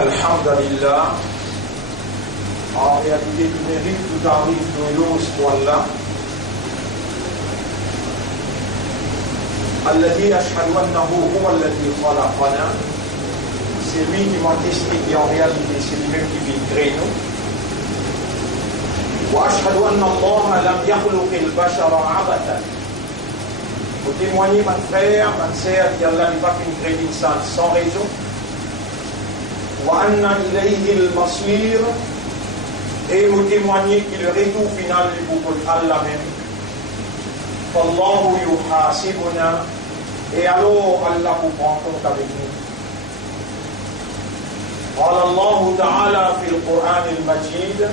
الحمد لله en réalité tout mérite, tout arrive, tout louange pour Allah الذي أشهد أنه هو الذي خلقنا, c'est lui qui m'a testé, qui en réalité c'est lui-même qui vit créer nous. وأشهد أن الله لم يخلق البشر عبثا. Pour témoigner, mon frère, ma sœur, qu'Allah n'est pas qu'une créée d'insan sans raison. وأن إليه المصير, et vous témoignez que le retour final est pour Allah même. فالله يحاسبنا, et alors Allah vous prend compte avec nous. قال الله تعالى في القرآن المجيد,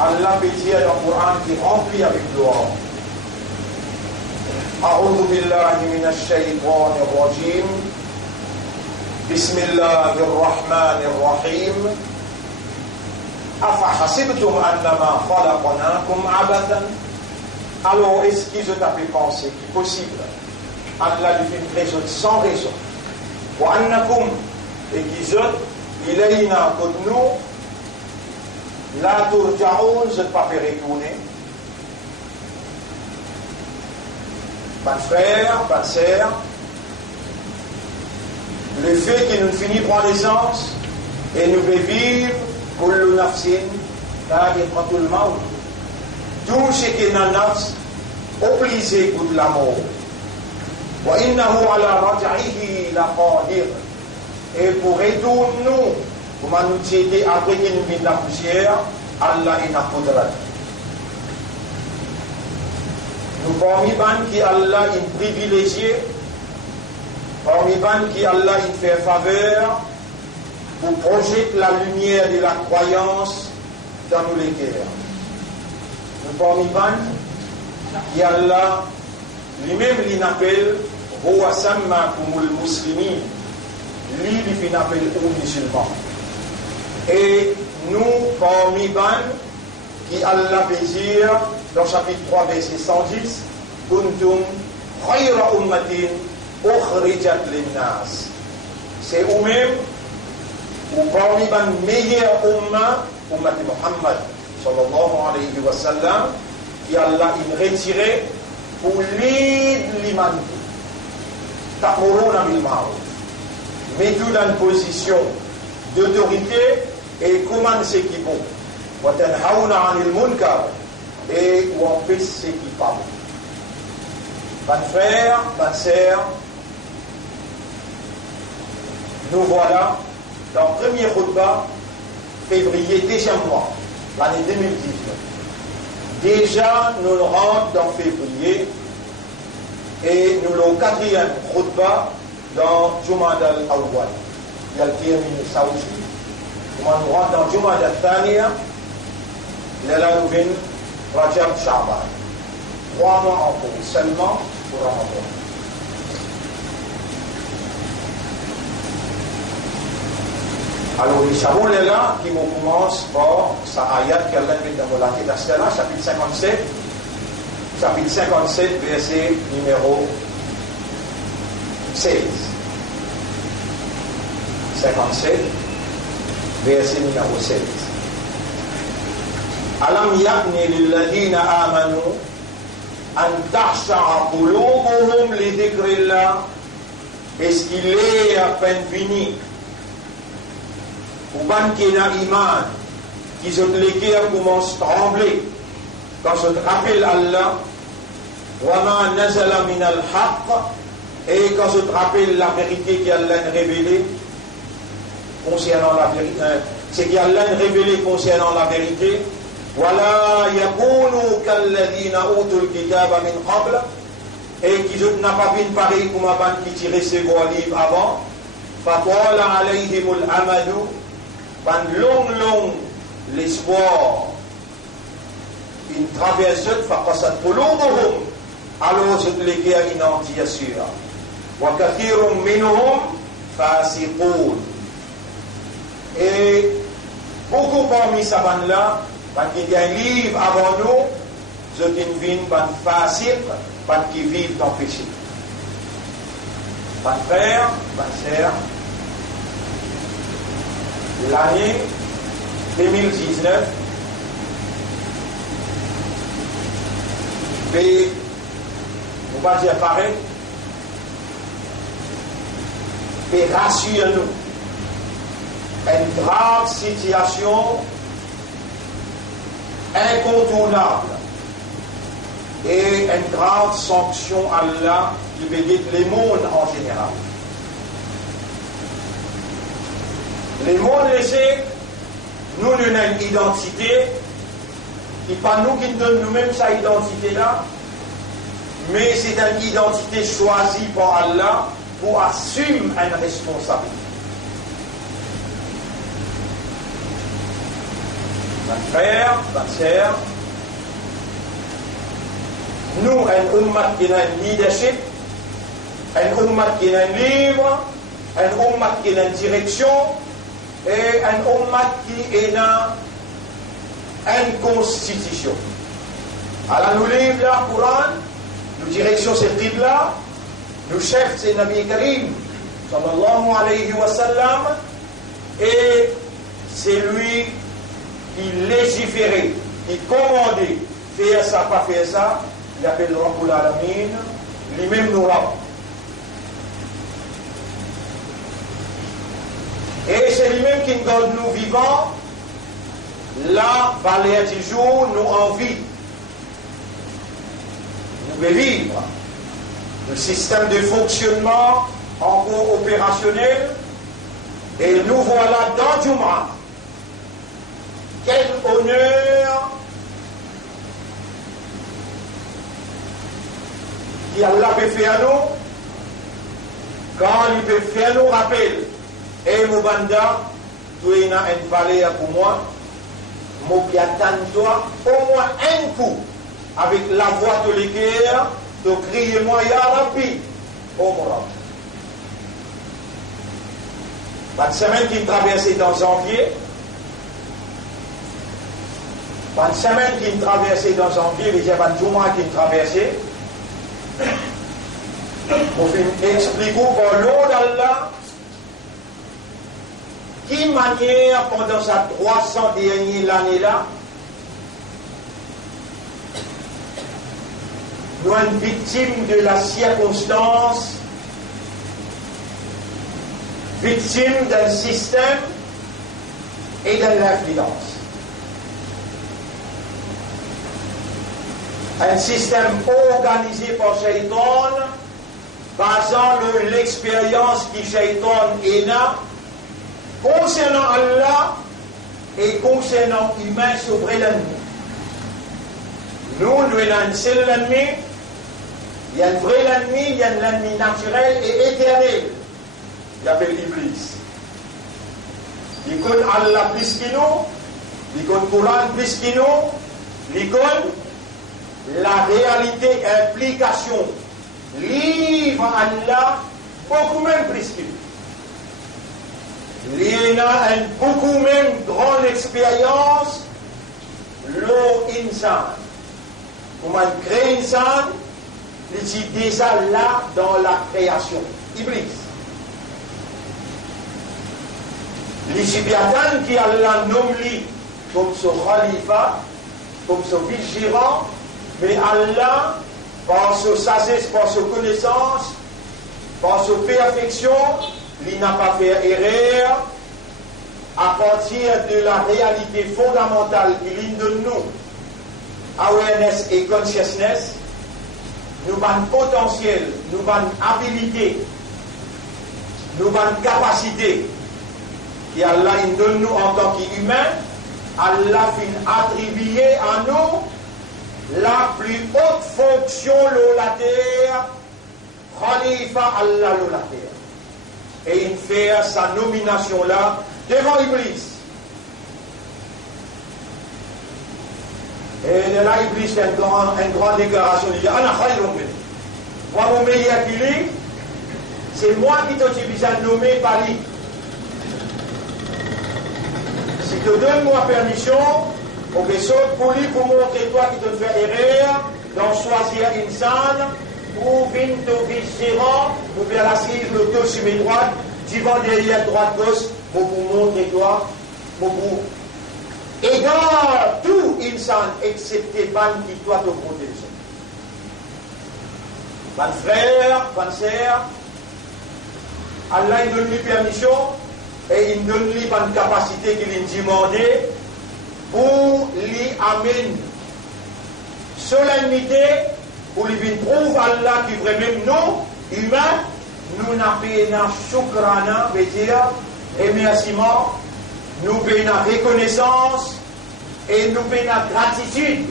Allah peut dire dans le Coran qui est rempli avec gloire. أعوذ بالله من الشيطان الرجيم, بسم الله الرحمن الرحيم. أفحسبتم أنما خلقناكم عبثا. Alors, est-ce qu'ils ont pu penser qu'il est possible Allah lui fait une raison sans raison. وأنكم, et qu'ils ont, إلينا contre nous, la turja'oun, je ne pas faire retourner. Pas de frère, pas de sœur. Le fait qu'il nous finit par naissance et nous fait vivre, kullu nafsin dha'iqatul maut. Tout ce qui est dans nafs, obligé pour la mort. Wa innahu ala raj'ihi la qadir. Et pour retourner nous, pour nous aider après qu'il nous mette la poussière, Allah est na qudrat. Nous parmi les qui Allah est privilégié, parmi les qui Allah est fait faveur, pour projeter la lumière de la croyance dans nos les cœurs. Nous parmi les qui Allah lui-même l'appelle Huwa sammakumul muslimin, lui il appelle aux musulmans. Et nous parmi les qui Allah peut dire dans chapitre 3 verset 110, kuntum khayra ummatin ukhrijat linnas, c'est vous-même ou parmi les meilleurs umma Muhammad sallallahu alayhi wa sallam, qui Allah il retiré pour l'humanité. Ta'muruna bil ma'ruf, mettez dans une position d'autorité et comment c'est qui est bon, wa tanhauna 'anil munkar, et où on fait ce qui n'est pas bon. Mon frère, ma sœur, nous voilà dans le premier khutbah, février, déjà mois, l'année 2019. Déjà, nous rentrons dans février et nous le quatrième khutbah dans Jumada al-Awwal. Il y a le terminé ça aussi. Nous rentrons dans Jumada al-Thaniya, il y a la nouvelle Rajab Sha'ban. 3 mois en cours seulement pour Ramadan. Alors, les savons là qui commence par sa ayat qu'Allah met dans la Qiyam, chapitre 57. Chapitre 57, verset numéro 16. 57, verset numéro 16. Alam yakni lilladhina amanu an tahsha'a qulubuhum li dhikrillah. Est-ce qu'il est à peine fini pour ban qui n'a iman, qui se les cœurs commencent à trembler quand se rappelle Allah, wa ma nazala min al-haqq, et quand se rappelle la vérité qu'Allah a révélée concernant la vérité, c'est qu'Allah a révélé concernant la vérité. وَلَا يَكُونُوا كَالَّذِينَ أُوتُوا الْكِتَابَ مِنْ قَبْلِ, et qui n'a pas vu pareil comme avant qui tirait ses gros livres avant. فَطَالَ عَلَيْهِمُ الْأَمَدُ, pendant long l'espoir il traverse فَقَسَتْ قُلُوبُهُمْ, alors je les guerres inanties assure. وَكَثِيرٌ مِّنْهُمْ فَاسِقُونَ, et beaucoup parmi ces bandes-là, qui ont un livre avant nous, ceux qui vivent dans le facile, qui vivent dans le péché. Mon frère, ma sœur, l'année 2019, mais on va dire pareil, et rassure-nous, une grave situation incontournable et une grave sanction à Allah qui bénit les mondes en général. Les mondes laissés, nous avons une identité, qui pas nous qui donne nous-mêmes sa identité-là, mais c'est une identité choisie par Allah pour assumer une responsabilité. Mes frères, mes sœurs, nous, un ummat qui a un leadership, un ummat qui a un livre, un ummat qui a une direction, et un ummat qui a une constitution. Alors nous livre là, Coran, nous direction c'est Qibla, nous chef c'est Nabi Karim, sallallahu alayhi wa sallam, et c'est lui qui légiférait, qui commandait, faire ça, pas faire ça, il appelle Rabbul Alamin, lui-même nous rend. Et c'est lui-même qui nous garde nous vivants, là, valeur du jour, nous en vie. Nous devons vivre. Le système de fonctionnement encore opérationnel, et nous voilà dans Jum'ah. Quel honneur qu'Allah peut faire à nous quand il peut faire nous rappel. Et mon banda, tu es une valeur pour moi, mon piatan toi, au moins un coup, avec la voix de l'équerre, de crier moi Ya Rabbi, au Mourad. La semaine qui traversait dans janvier, la semaine qui traversait dans janvier, les Jum'ah qui traversait, pour expliquer par l'eau d'Allah, qui manière pendant sa 300 dernière année-là, nous sommes victimes de la circonstance, victimes d'un système et de l'influence. Un système organisé par Shaitan, basant l'expérience qui Shaitan est là, concernant Allah et concernant l'humain sur l'ennemi. Nous avons un seul ennemi, il y a un vrai ennemi, il y a un ennemi naturel et éternel. Il s'appelle Iblis. Il connaît Allah plus que nous, il connaît le Coran plus que nous, il connaît la réalité, implication, livre Allah, beaucoup même plus que nous. Il y a une beaucoup même grande expérience, l'eau insan. Comment créer insan, il est déjà là dans la création. Iblis. L'Ishibiatan qui Allah nomme lui comme son khalifa, comme son vice-gérant, mais Allah, par sa sagesse, par sa connaissance, par sa perfection, il n'a pas fait erreur à partir de la réalité fondamentale qu'il donne nous, awareness et consciousness, nous avons potentiel, nous avons habilité, nous avons capacité, et Allah il donne nous en tant qu'humains, Allah fin attribuer à nous la plus haute fonction de la terre, Khalifa Allah de la terre. Et il fait sa nomination là devant Iblis. Et de là, Iblis fait une grande déclaration. Il dit Ana khayrun min. Moi, mon meilleur qu'il est, c'est moi qui t'ai déjà nommé par lui. Si tu donnes moi permission, pour que saute pour lui, pour montrer toi qui te fais erreur, d'en choisir une salle, ou vite au vice-gérant, ou bien l'assise le dos sur mes droites, devant derrière droite gauche, beaucoup montrer toi, beaucoup égale tout insan, excepté ban qui doit te protéger. Mon frère, mon sœur, Allah il donne lui permission et il donne lui une capacité qu'il a demandé pour lui amener solennité, pour lui prouver Allah qui vraiment nous, humains, nous n'avons chokrana, veut dire remerciement, nous avons reconnaissance et nous avons gratitude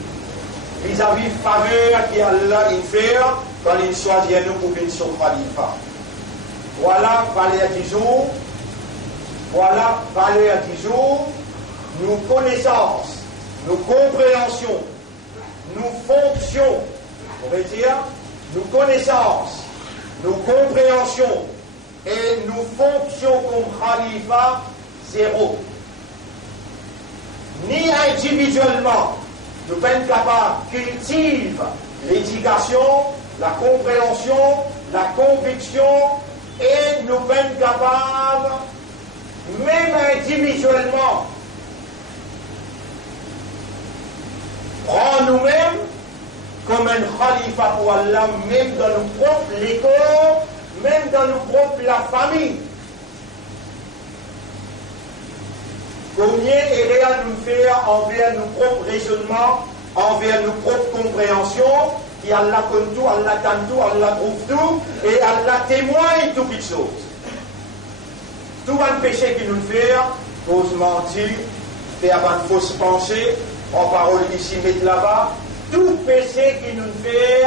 vis-à-vis de la faveur qu'Allah fait quand il choisit nous pour venir sur Khalifa. Voilà valeur du jour, voilà valeur du jour, nos connaissances, nos compréhensions, nos fonctions, on va dire, nos connaissances, nos compréhensions et nos fonctions comme Khalifa, zéro. Ni individuellement, nous sommes capables de cultiver l'éducation, la compréhension, la conviction, et nous sommes capables, même individuellement, prendre nous-mêmes comme un khalifa pour Allah, même dans nos propres écoles, même dans nos propres la famille. Combien est réel nous faire envers nos propres raisonnements, envers nos propres compréhensions, qui Allah connaît tout, Allah tente tout, Allah trouve tout, et Allah témoigne tout quelque chose. Tout un péché qui nous fait, cause mentir, faire une fausse pensée, en parole ici, mettre là-bas, tout péché qui nous fait,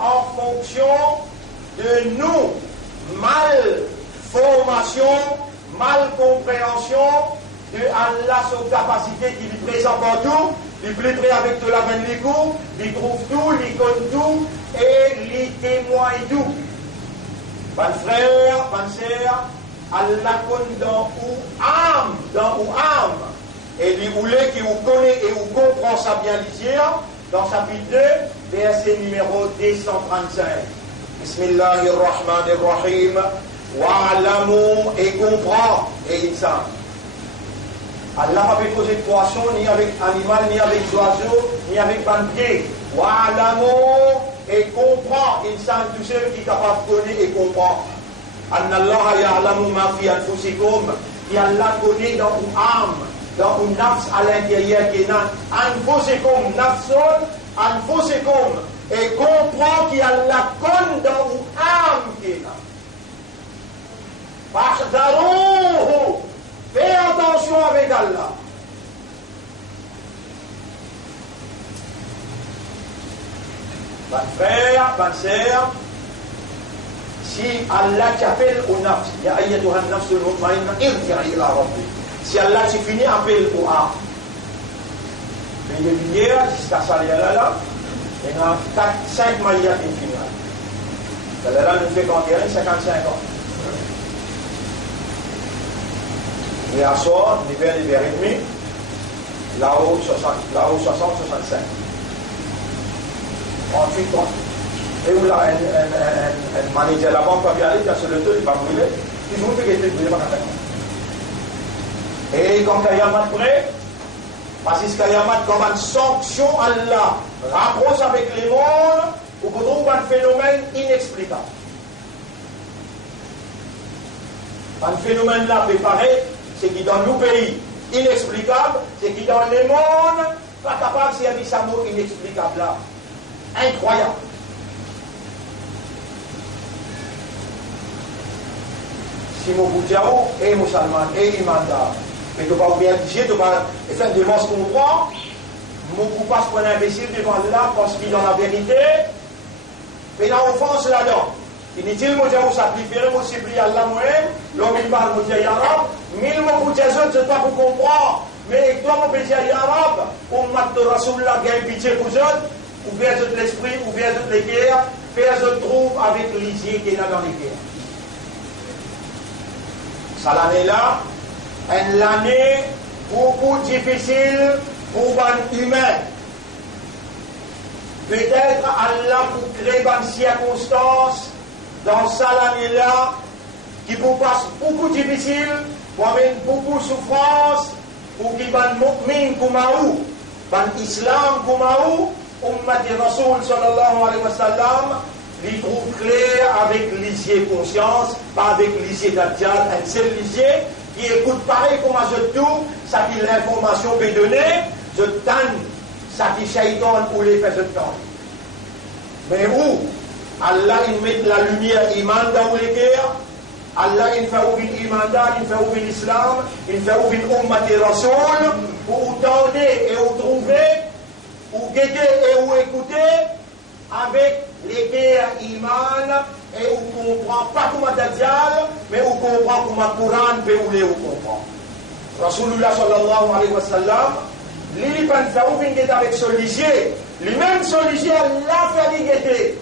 en fonction de nous, malformation, malcompréhension de Allah, son capacité qui lui présente partout, il plaît près avec de la main les coups, il trouve tout, il connaît tout, et il témoigne tout. Mon frère, mon sœur, Allah connaît dans ou âme, et il voulait qu'il vous connaît et vous comprend ça bien dire, dans chapitre 2, verset numéro 235. Bismillahirrahmanirrahim. Wa'alamu et comprend et insan. Allah n'a pas posé de poisson, ni avec animal, ni avec oiseau, ni avec banquier. Wa'alamu et comprend insan, tout celui qui est capable de connaître et comprend. Anna Allah ya'alamu ma fi anfusikum, qui Allah connaît dans une âme, dans une nafs à l'intérieur qui est dans anfusikum, nafsun, anfusikum, et comprend qu'il Allah connaît dans une âme qui est là. Fahdarouhu, fais attention avec Allah. Mon frère, ma sœur, si Allah t'appelle au nafs, ya ayyatuha an-nafsul mutmainna, irji'i ila rabbik. Si Allah t'y finit, appelle au âme. Mais de lumière, jusqu'à ça, là, il y a 5 manières infinies. Là, nous fait combien? 55 ans. Et à soi, l'hiver et demi, là-haut 60, 65. 38 ans. Et où là, un manager là-bas, on peut y aller, sur le tour, il va brûler. Il vous fait que tu brûles, et quand il y a un prêt, parce qu'il y a comme une sanction Allah, rapproche avec les mondes, ou qu'on trouve un phénomène inexplicable. Un phénomène là préparé, c'est qui dans nos pays inexplicable, c'est qui dans les mondes pas capable de servir ça mot inexplicable là. Incroyable. Si mon boutiao est musulman et imanda, mais tu vas bien dire, tu vas faire des monstres qu'on croit, mon coup passe pour un imbécile devant Allah parce qu'il est dans la vérité, mais il y a offense là-dedans. Inutile, moi, je sacrifierai, moi, c'est prier Allah moi-même, l'homme, il parle, moi, je arabe, mille mots pour dire, je ne sais pas pour comprendre, mais toi, mon petit arabe, on m'a de Rasulullah, gagne pitié pour eux, ou bien de l'esprit, ou bien de l'équerre, faire je trouve avec l'isier qui est là dans l'équerre. Ça, l'année-là, une année beaucoup difficile pour un humain. Peut-être Allah pour créer une circonstance dans cette année-là qui vous passe beaucoup difficile, pour amener beaucoup de souffrance, ou qui van mu'min kumaou, van islam kumaou, ummati Rasoul sallallahu alayhi wa sallam, il trouve clair avec lisier conscience, pas avec lisier d'Adjal, un seul lisier qui écoute pareil comme à ce tout, ça qui l'information peut donner, je tanne, ça qui shaitan ou les fait ce temps. Mais où Allah il met la lumière iman dans les guerres, Allah il fait ouvrir l'iman, il fait ouvrir l'islam, il fait ouvrir ummati Rasoul, pour tendre et vous trouver, ou guetter et vous écouter, avec les guerres iman, et on ne comprend pas comment Dajjal, mais on comprend comment le Coran peut ou les comprend. Rasulullah sallallahu alayhi wa sallam, lui, quand il fait une guette avec son lisier, lui-même son lisier, l'a fait une guette.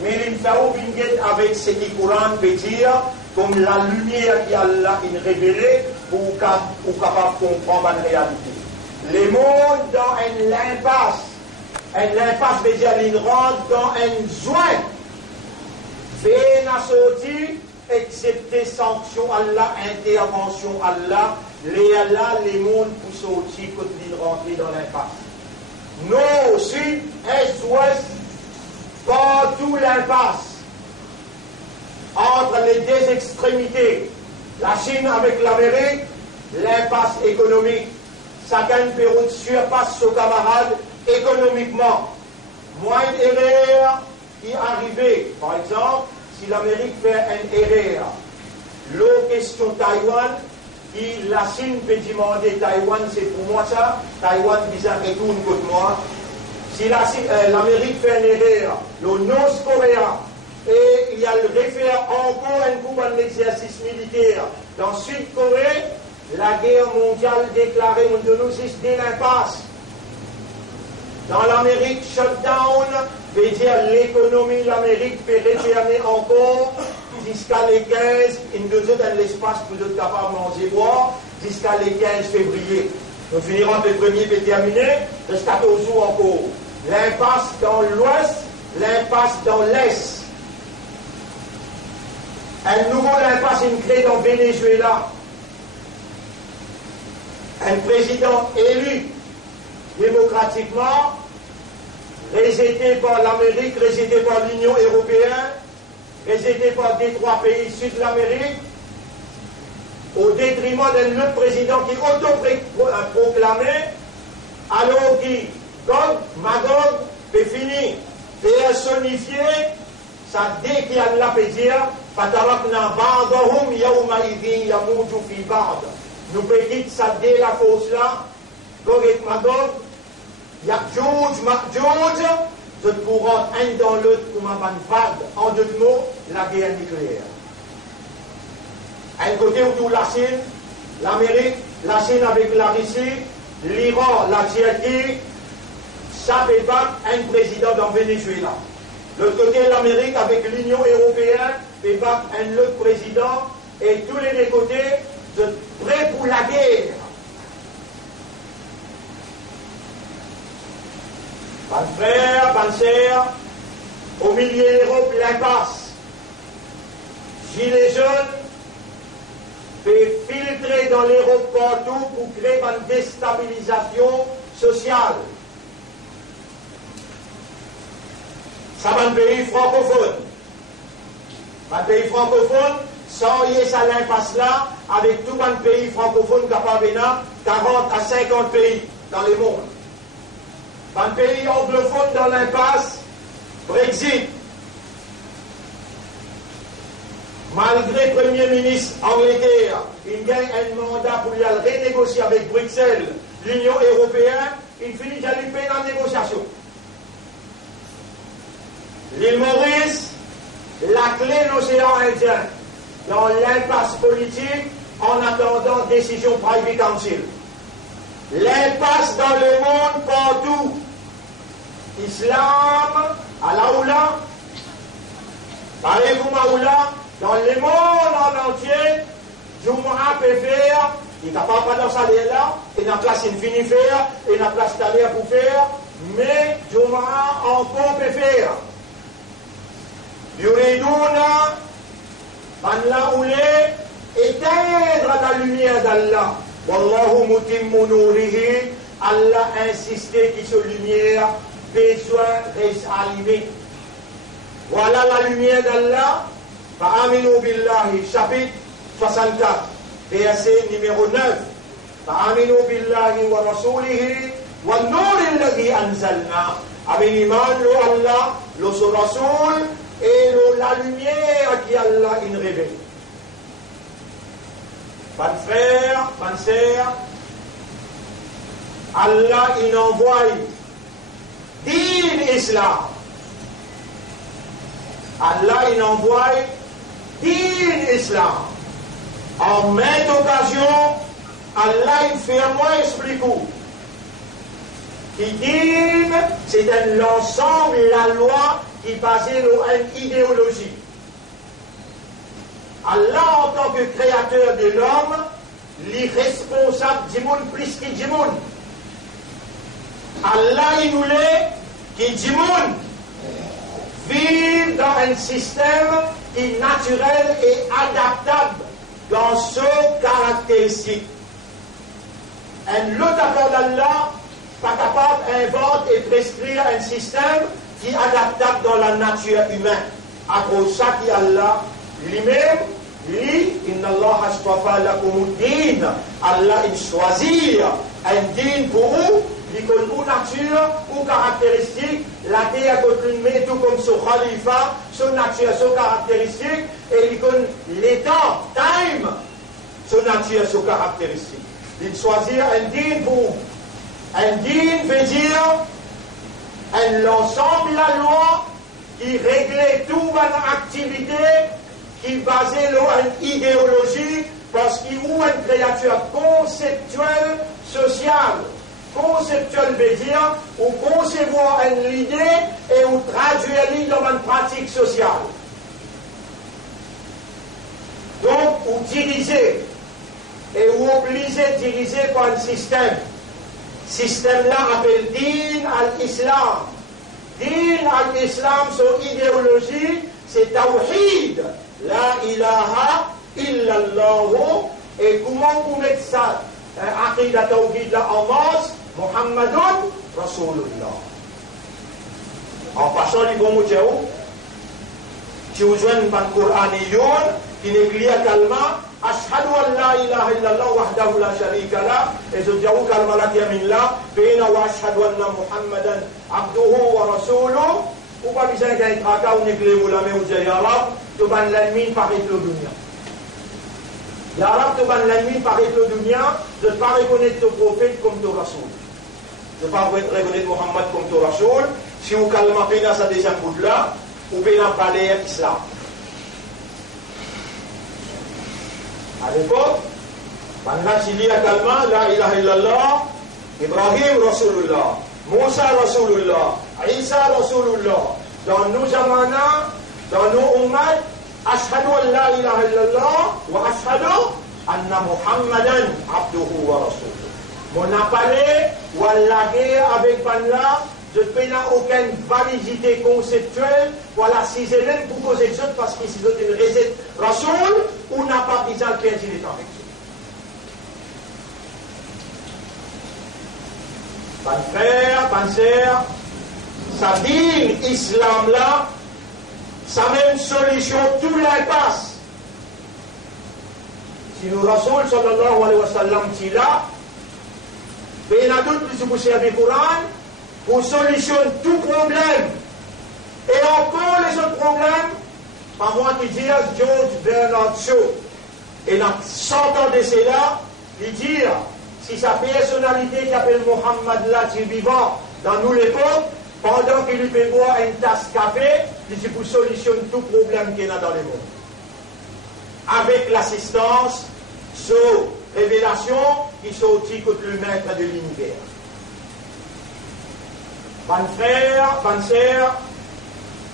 Mais il fait une guette avec ce que le Coran peut dire, comme la lumière qui Allah a révélée, pour capable de comprendre la réalité. Le monde dans une impasse. L'impasse veut dire qu'il rentre dans un joint. Fait n'a sorti, excepté sanction Allah, intervention Allah, les mondes pour sortir quand il rentre dans l'impasse. Nord, sud, est, ouest, partout l'impasse. Entre les deux extrémités, la Chine avec l'Amérique, l'impasse économique. Chacun peut surpasse son camarade économiquement. Moins d'erreurs qui arrivent. Par exemple, si l'Amérique fait une erreur, l'autre question Taïwan, qui la Chine peut demander Taïwan, c'est pour moi ça, Taïwan bizarre retourne contre moi. Si l'Amérique fait une erreur, le Nord-Coréen, et il y a le réfère encore un coup à l'exercice militaire dans Sud-Corée, la guerre mondiale déclarée de nous dès l'impasse. Dans l'Amérique, shutdown veut dire l'économie de l'Amérique peut refermer encore jusqu'à les 15, une deuxième dans l'espace pour être capable de manger boire, jusqu'à les 15 février. Nous finirons le premier pour terminer, reste 14 jours encore. L'impasse dans l'ouest, l'impasse dans l'est. Un nouveau impasse est créé dans le Venezuela. Un président élu démocratiquement, rejeté par l'Amérique, rejeté par l'Union européenne, rejeté par des trois pays sud de l'Amérique, au détriment d'un autre président qui est autoproclamé, alors qui, Gog, Magog, peut finir, personnifier, ça dès qu'il y a de la pédia, Fatarakna ba'dahum yawma idhin yamutu fi ba'd. Nous pédit ça dès la force là, Gog et Magog, Yakjouj, Makjouj, de courant un dans l'autre comme un vague, en deux mots, la guerre nucléaire. Un côté autour de la Chine, l'Amérique, la Chine avec la Russie, l'Iran, la Turquie, ça fait battre un président dans le Venezuela. L'autre côté, l'Amérique avec l'Union européenne fait battre un autre président, et tous les deux côtés, de prêts pour la guerre. Ban frère, ban sœur, au milieu de l'Europe, l'impasse. Gilets jaunes fait filtrer dans l'Europe partout pour créer une déstabilisation sociale. Ça va un pays francophone. Un pays francophone, sans y être à l'impasse là, avec tout un pays francophone capable de 40 à 50 pays dans le monde. Un pays anglophone dans l'impasse, Brexit. Malgré le Premier ministre Angleterre, il gagne un mandat pour aller renégocier avec Bruxelles, l'Union européenne, il finit d'aller payer la négociation. L'île Maurice, la clé de l'océan Indien, dans l'impasse politique, en attendant décision Privy Council. L'impasse dans le monde partout. Islam, à l'Aoula, parlez-vous Maoula, dans le monde en entier, Jumu'ah peut faire, il n'a pas dans sa là, il n'a place une fini faire, il n'a place d'aller pour faire, mais Jumu'ah encore peut faire. Yuriduna Allah voulait éteindre la lumière d'Allah. Wallahu mutimmu nourihi. Allah a insisté que cette lumière besoin reste allumée. Voilà la lumière d'Allah. Fa'aminu billahi, chapitre 64, verset numéro 9. Fa'aminu billahi wa rasulihi wa nur alladhi anzalna. Avec l'iman, le Allah, le Rasoul et la lumière qui Allah in révèle. Bonne frère, bonne sœur, Allah il envoie din Islam. Allah il envoie din Islam. En maintes occasions, Allah il fait moi expliquer. Qui dit, c'est un ensemble, la loi qui est basée sur une idéologie. Allah, en tant que créateur de l'homme, est responsable du monde plus que du monde. Allah, il voulait que du monde vive dans un système qui est naturel et adaptable dans ses caractéristiques. Un autre appel d'Allah, pas capable d'inventer et prescrire un système qui est adaptable dans la nature humaine. À cause de ça, Allah lui-même, Inna Allah astafa lakumuddin. Allah il choisit un din pour vous, il connaît une nature, une caractéristique, la terre continue tout comme son khalifa, son nature, son caractéristique, et il connaît l'état, time, son nature, son caractéristique. Il choisit un din pour vous. Un din veut dire l'ensemble de la loi qui réglait toute une activité qui est basée sur une idéologie parce qu'il y a une créature conceptuelle sociale. Conceptuelle veut dire ou concevoir une idée et ou traduire dans une pratique sociale. Donc, ou diriger et ou obligé de diriger par un système. Système-là appelle din al-Islam. Din al-Islam, son idéologie, c'est Tawhid. La ilaha illallah. Et comment vous mettez ça, Aqidah Tawhid là en masse, Muhammadun Rasulullah. En passant les bons mots, tu vous joins par le Coran qui n'est clair calmement. أشهد أن لا إله إلا الله وحده لا شريك له إذا جاءوا كلمة من الله بين وأشهد أن محمدا عبده ورسوله وما بيسان كان يتراكا ونقلي ولا ميوجا يا رب تبان l'ennemi paraît le dunya يا رب تبان l'ennemi paraît le dunya de ne pas reconnaître ton prophète comme ton rasoul de ne pas reconnaître Mohammed comme ton rasoul si vous calmez péna ça déjà bout là ou péna parler l'islam. À l'époque, maintenant, il y a également la ilaha illallah, Ibrahim Rasulullah, Moussa Rasulullah, Isa Rasulullah. Dans nos zamana, dans nos ummats, ashhadu an la ilaha illallah wa ashhadu anna Muhammadan abduhu wa rasuluh. Mon appelé ou à la guerre avec Banla, je ne n'ai aucune validité conceptuelle. Voilà, si c'est même pour causer les autres, parce qu'ils ont une recette Rasoul, ou n'a pas besoin de 15 ans avec eux. Bonne frère, bonne sœur, ça dit l'islam là, ça même solution, tout l'impasse. Si nous Rasoul sallallahu alayhi wa sallam dit là, mais il y a d'autres qui se poussent avec le Coran, pour solutionner tout problème. Et encore les autres problèmes, par moi qui dis George Bernard Shaw, et dans 100 ans de cela, il dit, si sa personnalité qui s'appelle Mohammed là, qui est vivant dans nous l'époque, pendant qu'il lui fait boire une tasse de café, il dit pour solutionner tout problème qu'il y a dans le monde. Avec l'assistance, sur révélation, qui sortit contre le maître de l'univers. Bonne frère, bonne sœur,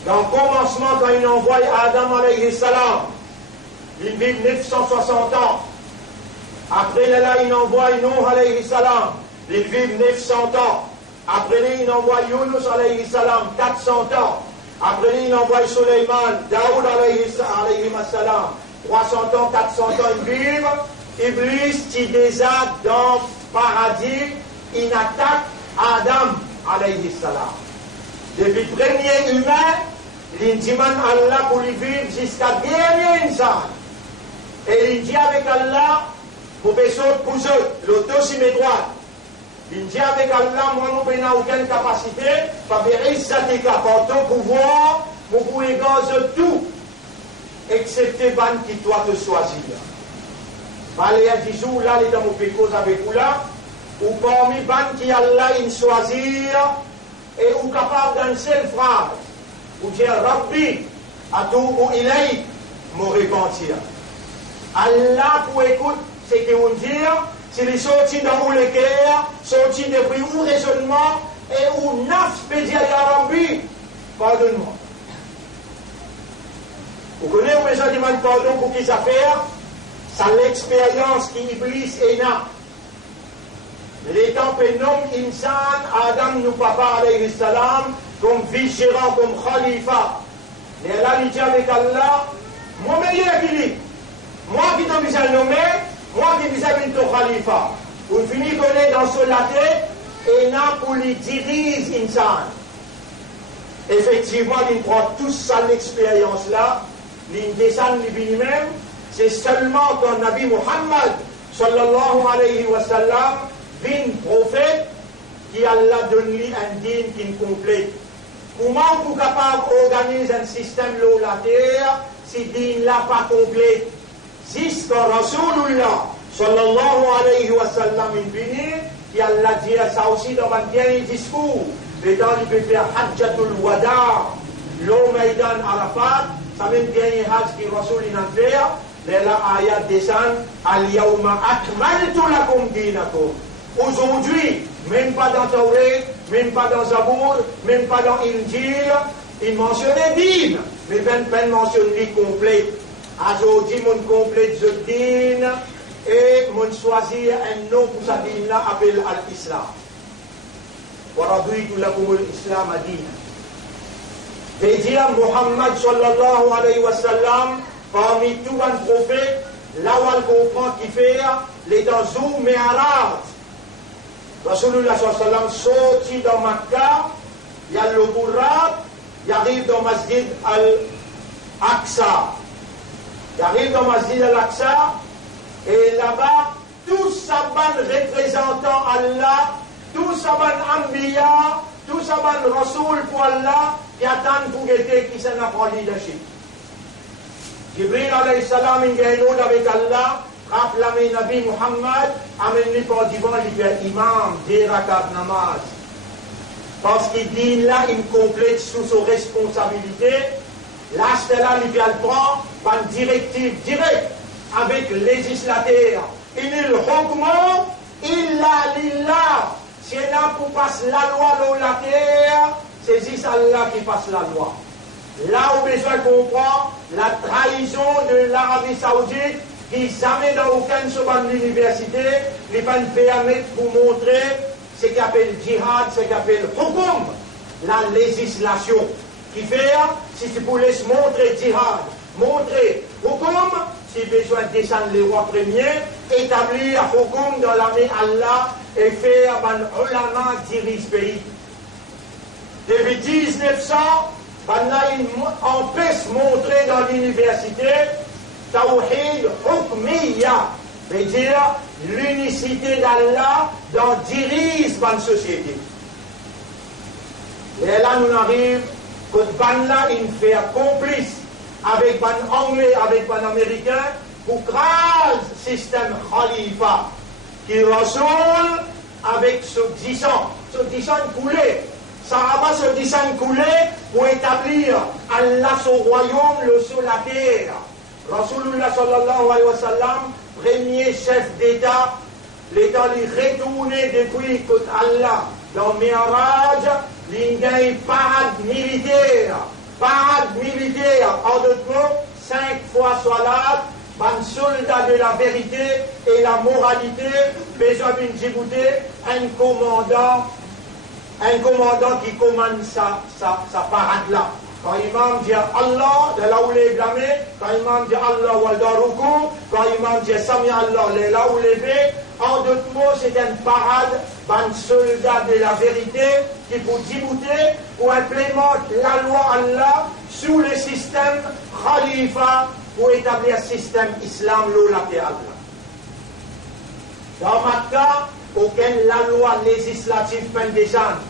dans le commencement, quand il envoie Adam alayhi salam, il vit 960 ans. Après là, il envoie Nuh alayhi salam, il vit 900 ans. Après lui, il envoie Yunus alayhi salam, 400 ans. Après lui, il envoie Suleiman, Daoud alayhi salam, 300 ans, 400 ans, ils vivent, Iblis, qui déjà dans le paradis, il attaque Adam, alayhi salam. Depuis le premier humain, il dit Allah pour lui vivre jusqu'à dernier insan. Et il dit avec Allah, pour personne pour eux, l'auto sur mes droites. Il dit avec Allah, moi, je n'ai aucune capacité, par ton pouvoir, vous pouvez gazer tout, excepté ban qui doit te choisir. Valé à 10 jours, là, les dames, on fait cause avec vous là, ou parmi ban qui Allah, il choisir, et ou capable d'une seule phrase, ou dire Rabbi, atubu ilayk, me repentir. Allah, pour écouter, c'est que vous dire, s'il est sorti dans le cœur, sorti depuis ou raisonnement, et où nafs peut dire ya Rabbi, pardonne-moi. Vous connaissez, vous besoin de demander pardon pour qu'ils affaires, c'est l'expérience qui Iblis est là. L'étant pénom insan, Adam nous papa alayhi salam, comme vice-gérant, comme khalifa. Mais là, il dit avec Allah, moi meilleur qu'il dit, moi qui t'en besoin nommé, moi qui besoin de ton khalifa. Vous finissez qu'on est dans ce laté, et là pour les diriger insan. Effectivement, il prend tout ça l'expérience là, il descend lui-même, c'est seulement quand Nabi Muhammad, sallallahu alayhi wa sallam, vient prophète, qui Allah donne lui un dîne qui est complet. Comment vous capable d'organiser un système là la terre, si dîne là pas complet? Jusqu'à Rasulullah, sallallahu alayhi wa sallam, il vient, qui Allah dit ça aussi dans un dernier discours. Les gens qui peuvent faire Hajjatul Wada, l'Omaïdan Arafat, ça même dernier Hajj qui Rasul il en fait, mais la ayat descend, Al-Yawma Akmaltu lakum dinakum. Aujourd'hui, même pas dans Tawrat, même pas dans Zabour, même pas dans Injil, il mentionnait din, mais peine mentionné complet. Aujourd'hui, mon complète ce din, et mon choisir un nom pour sa din là, appelle Al-Islam. وَرَضِيتُ لَكُمُ الْإِسْلَامَ دِينًا. Et dire Muhammad sallallahu alayhi wa sallam, parmi tous les prophètes, là où on comprend qu'il fait, les dans Zou Me'araj. Rasulullah sallallahu alayhi wa sallam sorti dans Makkah, il y a le Buraq, il arrive dans Masjid Al-Aqsa. Il arrive dans Masjid Al-Aqsa, et là-bas, tous les représentants Allah, tous ça ban Ambiya, tout ça ban Rasoul pour Allah, qui attendent pour guetter qui s'en apprend leadership. Jibril alayhi salam, il y a une avec Allah, rappelez Nabi Muhammad, amène-lui pour divan, il fait imam, des rakat namaz. Parce qu'il dit là, il complète sous sa responsabilité, là, c'est là, il prend par une directive directe avec le législateur. Il est le hukmu, illa lillah. Si là pour passer la loi dans la terre, c'est juste Allah qui passe la loi. Là où besoin comprendre la trahison de l'Arabie Saoudite qui jamais dans aucune seconde université, les pas permettre pour montrer ce qu'on appelle djihad, ce qu'on appelle hukum, la législation. Qui fait, si c'est pour laisser montrer djihad, montrer hukum, si besoin de descendre les rois premiers, établir hukum dans l'armée Allah et faire un ulama dirige pays. Depuis 1900, il empêche de montrer dans l'université Tawhid Hukmiya, c'est-à-dire l'unicité d'Allah dans dirige une société. Et là, nous arrivons que Banla il fait complice avec un Anglais, avec un Américain, pour craser le système Khalifa, qui ressemble avec ce 10 ans coulé. Sahaba se 10 ans coulé pour établir Allah son royaume, le sur la terre. Rasulullah sallallahu alayhi wa sallam, premier chef d'État, l'État lui retourné depuis que Allah, dans Mi'raj, il y a une parade militaire. Parade militaire, en d'autres mots, 5 fois salat, un soldat de la vérité et la moralité, besoin d'une Djibouti, un commandant qui commande sa parade là. Quand l'imam dit Allah, de là où il est blâmé, quand l'imam dit Allah ou al-Daruku, quand l'imam dit Sami Allah, là où il est fait, en d'autres mots, c'est une parade d'un soldat de la vérité qui pour débouter ou implémente la loi Allah sous le système khalifa pour établir un système islam latéral. Dans Makkah, aucune la loi législative peut descendre.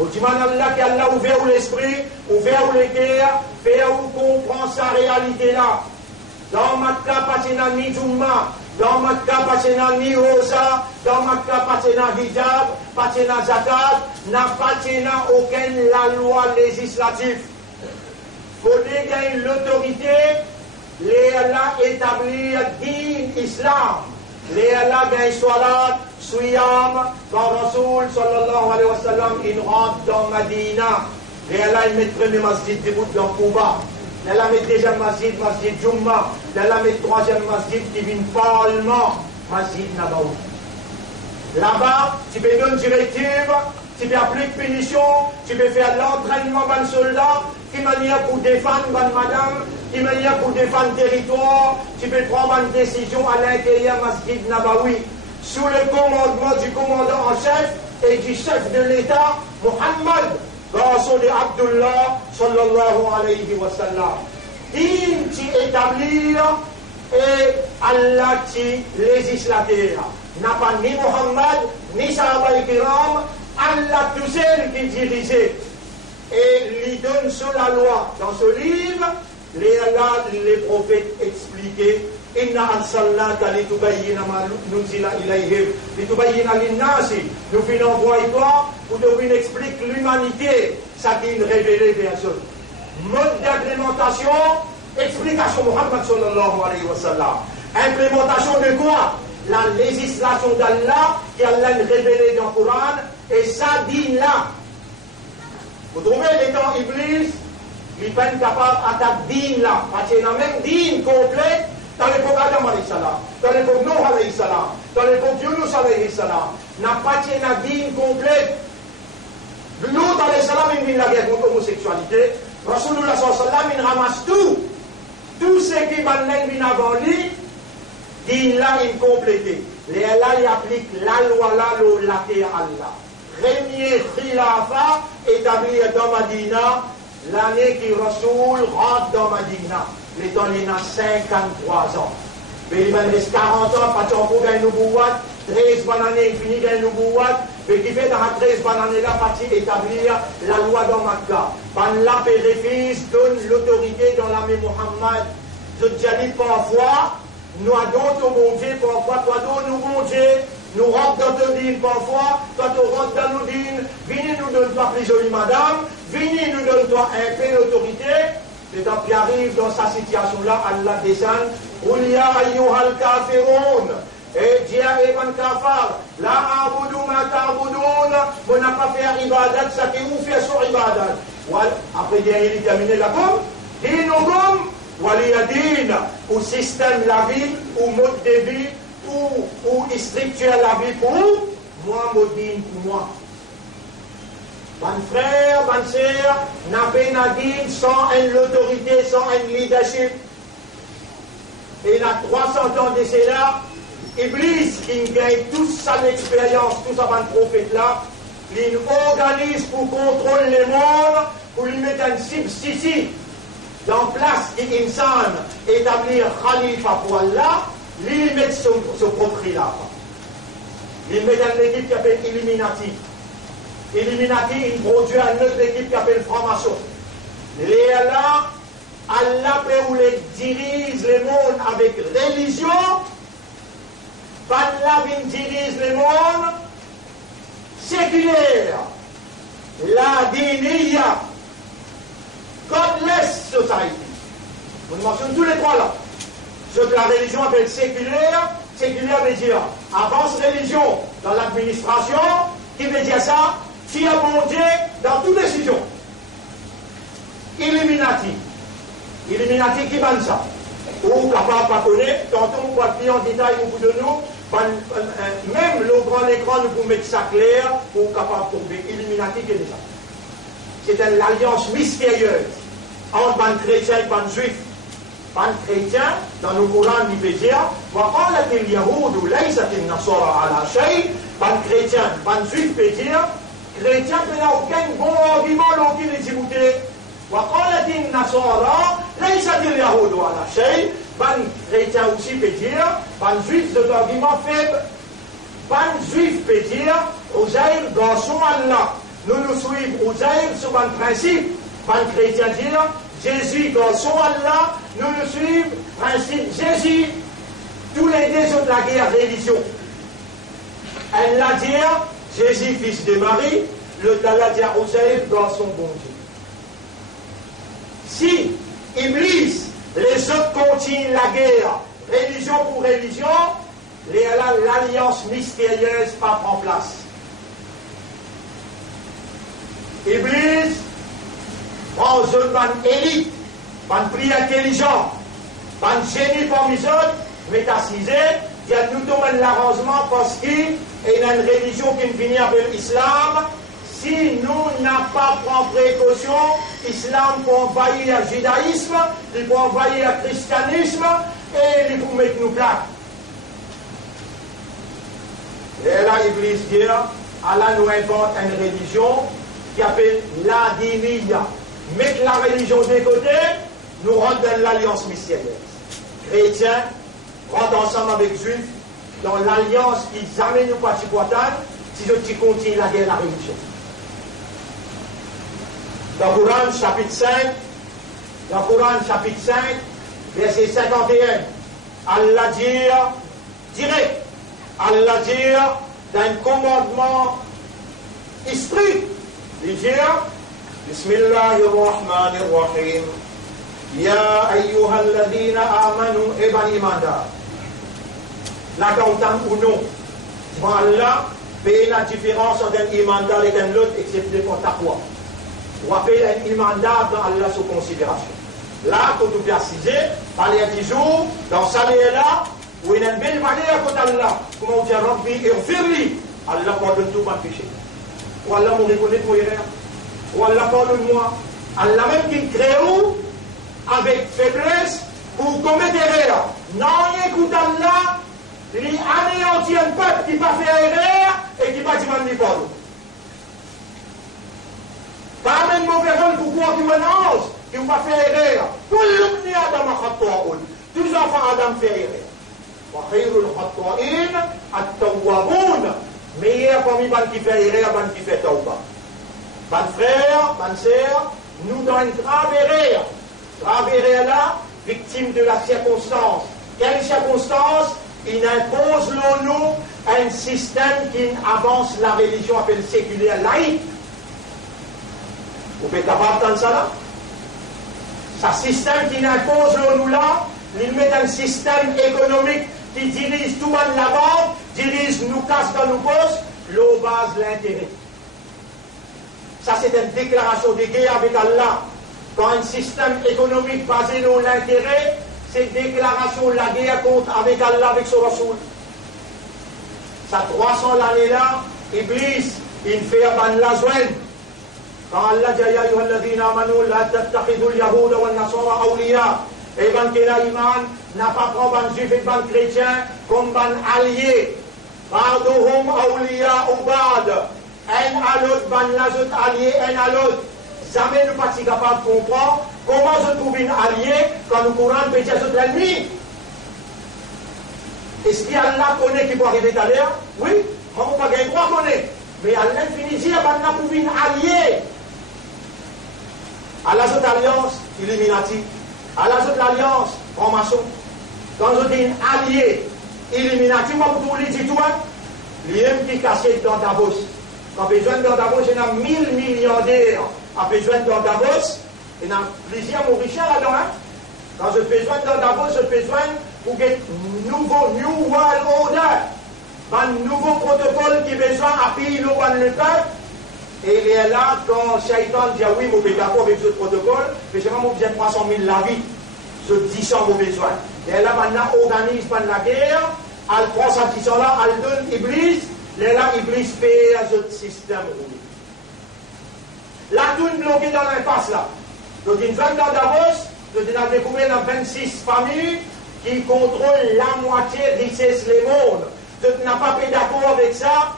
Au dimanche, Allah qui a ouvert l'esprit, ouvert le cœur, fait où comprend sa réalité là. Dans Makkah, pas ni Jumma, dans Makkah, pas ni Rosa, dans Makkah, pas hijab, pas zakat, n'a pas aucune la loi législative. Faut gagner l'autorité, les Allah établir din islam. Les Allah gagne salat, suyam, quand Rasoul sallallahu alayhi wa sallam, il rentre dans Madina. Les Allah il met le premier masjid debout dans Kouba. Les Allah met le deuxième masjid, masjid Jumma. Les Allah met le troisième masjid qui vient parlement, masjid Nabawi. Là-bas, tu peux donner une directive, tu peux appliquer punition, tu peux faire l'entraînement d'un soldat, qui manière pour défendre une madame, qui manière pour défendre le territoire, tu peux prendre une décision à l'intérieur Masjid Nabawi, sous le commandement du commandant en chef et du chef de l'État, Muhammad, Rasoul Abdullah, sallallahu alayhi wa sallam. Din qui établir et Allah qui législateur. N'a pas ni Muhammad, ni Sahaba Kiram, Allah tout seul qui dirigeait. Et lui donne sur la loi. Dans ce livre, les prophètes expliquaient Inna arsalnaka litubayyina ma nunzila ilayhim litubayyina linnasi. Nous venons voir toi pour deviner expliquer l'humanité, ça qui est révélé bien sûr. Mode d'implémentation, explication Muhammad sallallahu alayhi wa sallam. Implémentation de quoi? La législation d'Allah qui Allah révélé dans le Coran et ça dit là. Vous trouvez les temps Iblis, il n'est pas capable d'attaquer din là, parce qu'il y a même din complet dans l'époque Adam alayhi salam, dans l'époque Noah alayhi salam, dans l'époque Yunus alayhi salam, n'a pas de din complet. L'autre alayhi salam, il vient la guerre contre l'homosexualité, Rasulullah sallallahu alayhi wa sallam, il ramasse tout ce qui vient avant lui, din là, il complète. Les Allah, il applique la loi là, la terre Allah. Premier khilafa établi dans Madina, l'année qui Rasoul rentre dans Madina. Les temps, il a 53 ans. Mais il reste 40 ans, pas encore gagné une boîte, 13 bonnes années, il finit gagner une boîte, mais qui fait dans 13 bonnes années là, parti établir la loi dans Makkah. Par la périphérie donne l'autorité dans l'armée Muhammad. Je te dis parfois, nous avons ton bon Dieu, parfois, toi, nous bon Dieu. Nous rentrons dans ton dîne parfois, toi tu rentres dans nos dînes, venez nous donne toi plus jolie madame, venez nous donne toi un peu d'autorité, et quand il arrive dans sa situation-là, Allah descend, Oulia ayyuhal kafirun, et dia eman kafar, la abudou ma ta'budun, vous n'avez pas fait ibadat, ça qui vous fait sur ibadat. Après derrière il termine la gomme, dinukum, waliyadin, ou système la vie, ou mode de vie, ou structure la vie pour moi, Modine pour moi. Mon frère, ma soeur, n'a pas Nadine sans une autorité, sans un leadership. Et il a 300 ans de cela, Iblis qui gagne toute son expérience, tout ça, un prophète là, il organise pour contrôler le monde, pour lui mettre un substitut dans place qui insan établir Khalifa pour Allah. Il met son propre là. Il met dans l'équipe qui s'appelle Illuminati. Illuminati, il produit une autre équipe qui s'appelle Franc-Maçon. Les là, Allah peut où les dirige le monde avec religion. Par là, il dirige le monde séculaire. La diniya. Godless society. On mentionne tous les trois là. Ce que la religion appelle séculaire, séculaire veut dire avance religion dans l'administration, qui veut dire ça, qui a bon Dieu dans toute décision. Illuminati. Illuminati qui banne ça. Ou capable de connaître, tantôt on va dire en détail beaucoup de nous, même le grand écran nous pouvons mettre ça clair pour capable de tomber. Illuminati qui est ça. C'est une alliance mystérieuse entre les chrétiens et les juifs. Les chrétiens, dans le Coran, il peut dire وَقَالَتِ الْيَهُودُ لَيْسَتِ النَّصَارَى عَلَى شَيْءٍ. Les chrétiens, les juifs peut dire chrétien n'a aucun bon argument qui les dit وَقَالَتِ النَّصَارَى لَيْسَتِ الْيَهُودُ عَلَى شَيْءٍ. Les chrétiens aussi peut dire les juifs, c'est un argument faible. Les juifs peut dire Uzair, garçon Allah. Nous suivons Uzair sur un principe. Les chrétiens dire Jésus, garçon Allah. Nous suivons le principe Jésus. Tous les deux sont de la guerre religion. Elle l'a dit Jésus, fils de Marie. L'autre l'a dit Uzair, garçon bon Dieu. Si Iblis, les autres continuent la guerre, religion pour religion, l'alliance mystérieuse pas en place. Iblis prend aux autres une élite, une prix intelligent, un génie parmi les autres, métasisé, il y a nous tomber l'arrangement parce qu'il y a une religion qui finit avec l'islam. Si nous n'avons pas pris précaution, l'islam peut envahir le judaïsme, il peut envahir le christianisme et il peut mettre nous plaques. Et là, Iblis dit, Allah nous invente une religion qui s'appelle l'Adiniya. Mettre la religion de côté, nous rentrons dans l'alliance mystérieuse. Chrétiens rentrent ensemble avec Juifs dans l'alliance qui jamais nous pas si je continue la guerre de la religion. Dans le Coran chapitre 5, verset 51, Allah dit direct, Allah dit d'un commandement strict, il dit Bismillahirrahmanirrahim, Ya ayyuhalladhina amanu eban imanda. Là, quand on tente ou non, Allah paye la différence entre un imandar et un autre, excepté pour taqwa. On appelle un imandar dans Allah sous considération. Là, quand on peut assiser, parler un petit jour, dans sa là, où il y a une belle manière à côté d'Allah, comment on dit Rabbi irfirli, Allah pardonne tout mon péché. Ou Allah me reconnaît mon erreur. Ou Allah pardonne-moi. Allah même qui crée où, avec faiblesse, pour commettre erreur. Non, écoute Allah, il anéantit un peuple qui va faire erreur et qui va demander pardon. Pas même mauvais rôle pour quoi qui m'annonce, qui va faire erreur. Tout le monde est Adam à Khatta'oun. Tous les enfants Adam fait erreur. Wa khayrul khatta'in at-tawwaboun. Meilleur parmi les qui fait erreur, les qui fait tawba. Mes frères, mes sœurs, nous dans une grave erreur. Grave erreur là, victime de la circonstance. Quelle circonstance? Il impose nous un système qui avance la religion appelée séculaire laïque. Vous pouvez entendre ça là? Ce système qui impose nous là, il met un système économique qui dirige tout le monde la banque, dirige nous casse dans nos poches, l'eau base l'intérêt. Ça c'est une déclaration de guerre avec Allah. Quand un système économique basé sur l'intérêt, c'est une déclaration de la guerre contre avec Allah, avec son Rasoul. Ça 300 l'année là, Iblis, il fait un la joindre. Quand Allah dit ya ayyuhalladhina amanu la tattakhidul yahuda wan nasara awliya. Et ben que l'iman n'a pas pris ban juif et ban chrétien comme ban alliés. Ba'duhum awliya ou ba'd. Un à l'autre, ban les autres alliés, un à l'autre. Jamais nous ne sommes pas capables de comprendre comment se trouve un allié quand nous courons peut dire notre ennemi. Est-ce qu'Allah connaît qui peut arriver à l'air? Oui, on ne peut pas gagner droit connaît. Mais Allah finit dire qu'on a trouvé un allié. À la autre alliance, Illuminati. À la autre alliance, franc-maçon. Quand on dit un allié, Illuminati, moi, vous le dites, toi, l'IM qui casse dans Davos. Quand besoin de Davos, il y a 1000 milliardaires. A besoin de Davos, il y a plusieurs Mauriciens là-dedans. Hein? Quand je besoin de Davos, je besoin pour que nouveau New World Order, un nouveau protocole qui besoin d'appuyer le peuple. Et il est là quand Shaitan dit oui, je suis d'accord avec ce protocole, mais je n'ai pas besoin de 300 000 la vie. Je dis ça, j'ai besoin. Et là, maintenant, organise la guerre, elle prend sa petite là, elle donne Iblis, et là, Iblis paye ce système. La toune bloquée dans l'impasse là. Donc, une fois dans Davos, nous avons découvert dans 26 familles qui contrôlent la moitié richesse du monde. Donc, nous n'avons pas été d'accord avec ça.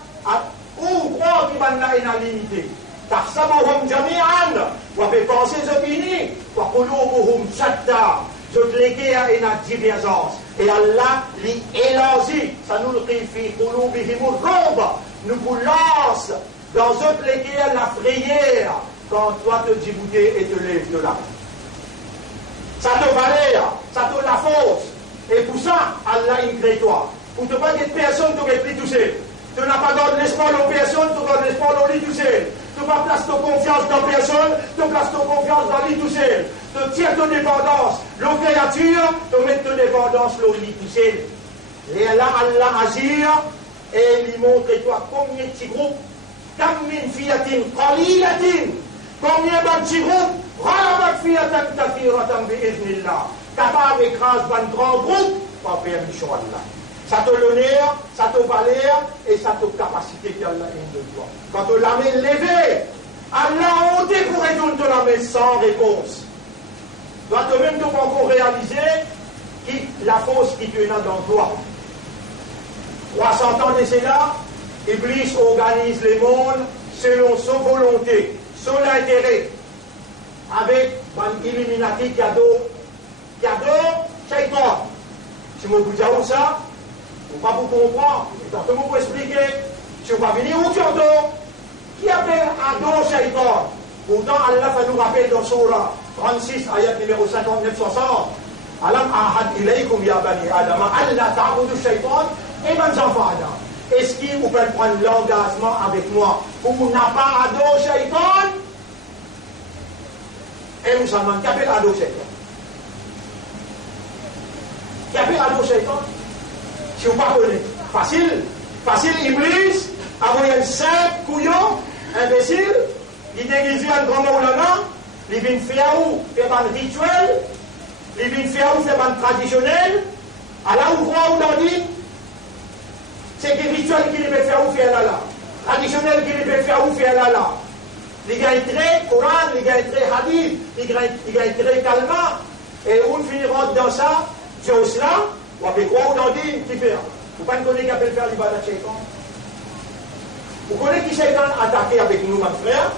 Où croire qu'il va y avoir une limité? تحسبهم جميعا وبpenser opinies وقلوبهم شتى. Donc les guerres et la divergence. Et Allah les élargit. Ça nous le fi qulubihim ar-ru'b. Nous vous lance dans d'autres les guerres la frayère quand toi te débouter et te lèves de là. Ça te valait, ça te la force. Et pour ça, Allah il crée toi. Pour ne pas que personne ne t'aurait pris tout seul. Tu n'as pas donné l'espoir aux personnes, tu donnes l'espoir au lit tout seul. Tu ne places ton confiance dans personne, tu places ton confiance dans le lit tout seul. Tu tiens ton dépendance, l'eau créature, tu mets ton dépendance au lit tout seul. Et là, Allah agir et lui montre toi combien de petits groupes, combien de fiatin, combien de petits groupes, ralabat fiatan kathiratan bi'iznillah. Capable d'écraser un grand groupe par permission Allah. Ça te l'honneur, ça te valeur et ça te capacité qu'Allah a de toi. Quand tu la main levée, Allah a honte pour retourner de la main sans réponse. Toi-même, tu peux encore réaliser la force qui te est dans toi. 300 ans de cela, Iblis organise le monde selon son volonté, son intérêt, avec un Illuminati qui adore Shaitan. Si vous dites ça, vous ne pouvez pas vous comprendre. Et tant que vous pouvez expliquer, si vous ne pouvez pas venir où tu entends, qui appelle Adon Shaitan? Pourtant, Allah va nous rappeler dans Surah 36, ayat numéro 59-60. Alam ahad ilaykum ya bani Adam, Allah ta'budu Shaitan, et mes enfants Adam. Est-ce que vous pouvez prendre l'engagement avec moi pour n'a pas Adon Shaitan? Et vous savez, qui appelle Adon Shaitan? Qui appelle Adon Shaitan? Si vous ne connaissez pas, facile, Iblis, avoir un simple couillon, imbécile, il déguise un grand maulana, il vient faire un rituel, il vient faire un traditionnel, à là où croit ou dans dit, c'est que rituel qu'il peut faire ou faire là, traditionnel qu'il peut faire ou faire là. Il gagne très Coran, il gagne très hadith, il gagne très calmant, et on finira dans ça, Dieu cela, ou avec quoi on en dit, qui fait? Vous ne connaissez pas qui appelle faire l'ibadat de Shaitan? Vous connaissez qui Shaitan a attaqué avec nous, mon frère?